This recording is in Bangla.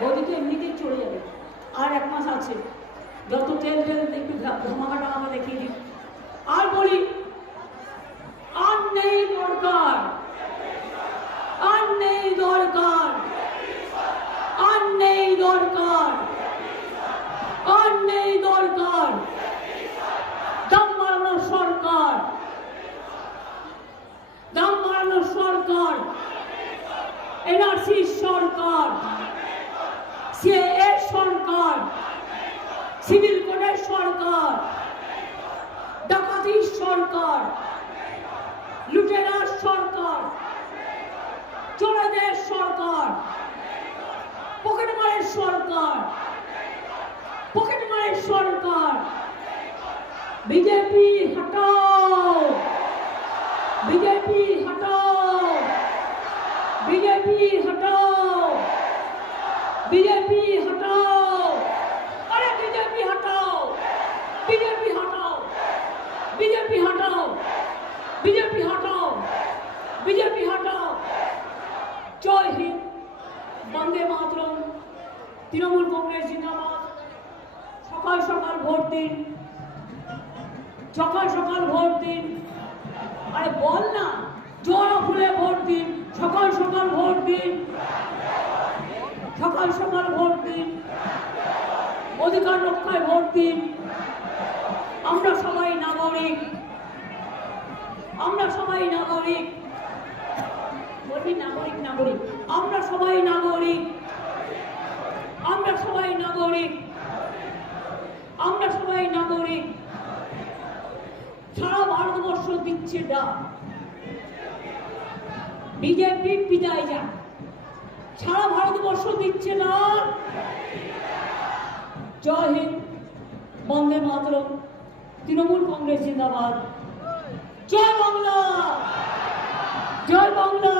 বৌদি তো এমনিতেই চলে যাবে। আর এক মাস আছে। যত তেল তেল একটু ধামাকা টামাকা দেখিয়ে দিই আর বলি, আর নেই দরকার। আর নেই দরকার। আর নেই দরকার। আর নেই দরকার। দাম বাড়ানো সরকার। দাম বাড়ানো সরকার। এনআরসি সরকার। সরকার। ডাকাতির সরকার। লুটেরার সরকার। চোরাদের সরকার। পকেটমারের সরকার। পকেটমারের সরকার। বিজেপি, হটাও। বিজেপি হটাও। বিজেপি হটাও। বিজেপি হটাও আরে বিজেপি হটাও বিজেপি হটাও। বিজেপি হটাও। বিজেপি হটাও। বিজেপি হটাও। জয় হিন্দ। বন্দে মাতরম। তৃণমূল কংগ্রেস জিন্দাবাদ। সকাল সকাল ভোট দিন। সকাল সকাল ভোট দিন। আরে বল না। জোর ফুলে ভোট দিন। সকাল সকাল ভোট দিন। সকাল সকাল ভোট দিন। অধিকার রক্ষায় ভোট দিন। আমরা সবাই নাগরিক। আমরা সবাই নাগরিক। বলবি নাগরিক নাগরিক। আমরা সবাই নাগরিক। আমরা সবাই নাগরিক। আমরা সবাই নাগরিক। সারা ভারতবর্ষ দিচ্ছে ডাক। বিজেপি বিদায় যাক। সারা ভারতবর্ষ দিচ্ছে না জয় হিন্দ। বন্দে মাতর তৃণমূল কংগ্রেস জিন্দাবাদ। জয় বাংলা। জয় বাংলা।